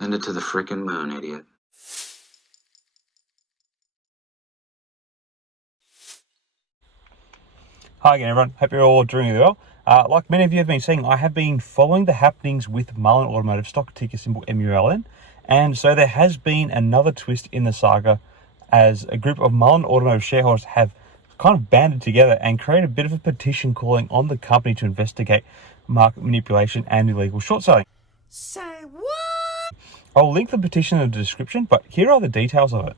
Send it to the frickin' moon, idiot. Hi again, everyone. Hope you're all doing really well. Like many of you have been seeing, I have been following the happenings with Mullen Automotive, stock ticker symbol MULN. And so there has been another twist in the saga as a group of Mullen Automotive shareholders have kind of banded together and created a bit of a petition calling on the company to investigate market manipulation and illegal short selling. Say what? I'll link the petition in the description, but here are the details of it.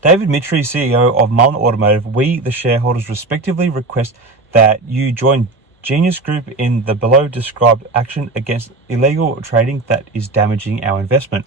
David Mitri, CEO of Mullen Automotive, we, the shareholders, respectively request that you join Genius Group in the below described action against illegal trading that is damaging our investment.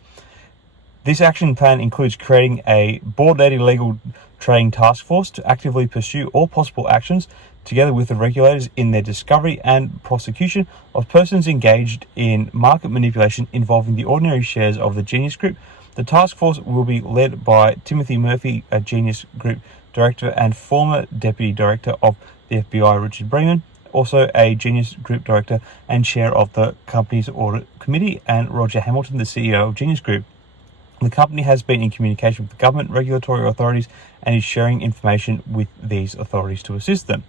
This action plan includes creating a board-led illegal trading task force to actively pursue all possible actions together with the regulators in their discovery and prosecution of persons engaged in market manipulation involving the ordinary shares of the Genius Group. The task force will be led by Timothy Murphy, a Genius Group director and former deputy director of the FBI, Richard Breman, also a Genius Group director and chair of the company's audit committee, and Roger Hamilton, the CEO of Genius Group. The company has been in communication with the government regulatory authorities and is sharing information with these authorities to assist them.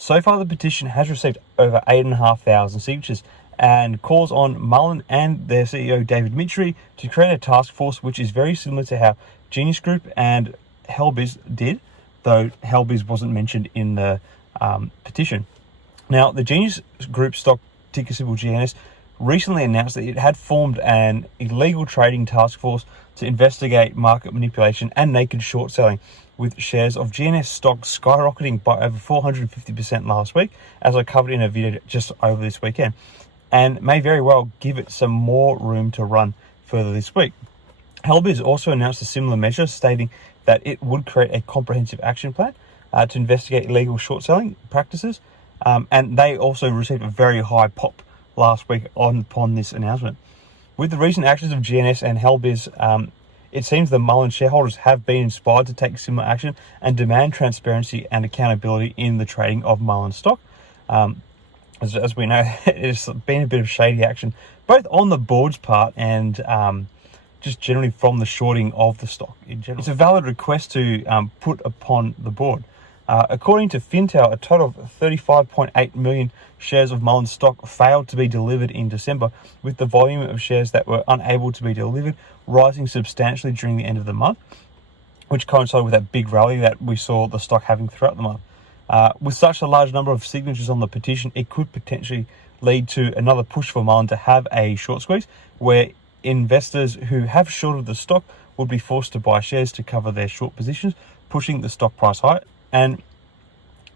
So far, the petition has received over 8,500 signatures and calls on Mullen and their CEO David Mitri to create a task force, which is very similar to how Genius Group and Helbiz did, though Helbiz wasn't mentioned in the petition. Now, the Genius Group stock ticker symbol GNS recently announced that it had formed an illegal trading task force to investigate market manipulation and naked short selling, with shares of GNS stock skyrocketing by over 450% last week, as I covered in a video just over this weekend, and may very well give it some more room to run further this week. Helbiz also announced a similar measure, stating that it would create a comprehensive action plan to investigate illegal short selling practices, and they also received a very high pop last week upon this announcement. With the recent actions of GNS and Helbiz, it seems the Mullen shareholders have been inspired to take similar action and demand transparency and accountability in the trading of Mullen stock. As we know, it's been a bit of shady action, both on the board's part and just generally from the shorting of the stock in general. It's a valid request to put upon the board. According to Fintel, a total of 35.8 million shares of Mullen stock failed to be delivered in December, with the volume of shares that were unable to be delivered rising substantially during the end of the month, which coincided with that big rally that we saw the stock having throughout the month. With such a large number of signatures on the petition, it could potentially lead to another push for Mullen to have a short squeeze, where investors who have shorted the stock would be forced to buy shares to cover their short positions, pushing the stock price higher. And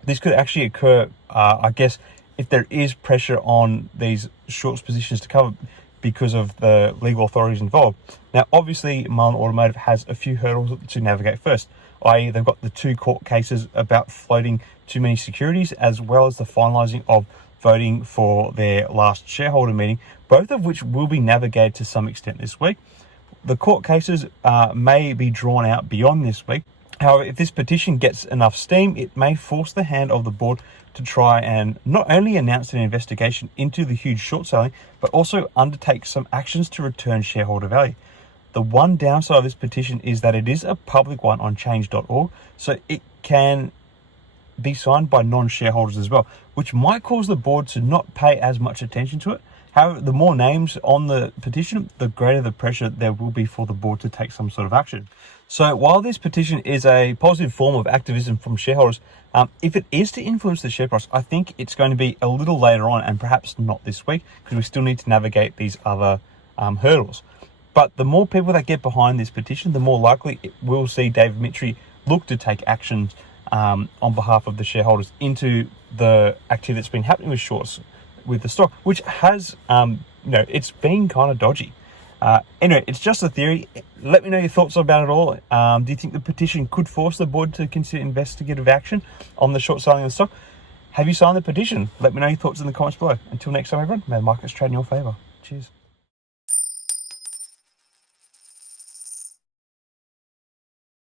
this could actually occur, I guess, if there is pressure on these short positions to cover because of the legal authorities involved. Now, obviously, Mullen Automotive has a few hurdles to navigate first, i.e. they've got the 2 court cases about floating too many securities, as well as the finalising of voting for their last shareholder meeting, both of which will be navigated to some extent this week. The court cases may be drawn out beyond this week. However, if this petition gets enough steam, it may force the hand of the board to try and not only announce an investigation into the huge short selling, but also undertake some actions to return shareholder value. The one downside of this petition is that it is a public one on change.org, so it can be signed by non-shareholders as well, which might cause the board to not pay as much attention to it. However, the more names on the petition, the greater the pressure there will be for the board to take some sort of action. So while this petition is a positive form of activism from shareholders, if it is to influence the share price, I think it's going to be a little later on and perhaps not this week, because we still need to navigate these other hurdles. But the more people that get behind this petition, the more likely it will see David Mitri look to take actions on behalf of the shareholders into the activity that's been happening with shorts with the stock, which has, it's been kind of dodgy. Anyway, it's just a theory. Let me know your thoughts about it all. Do you think the petition could force the board to consider investigative action on the short selling of the stock? Have you signed the petition? Let me know your thoughts in the comments below. Until next time, everyone, may the markets trade in your favour. Cheers.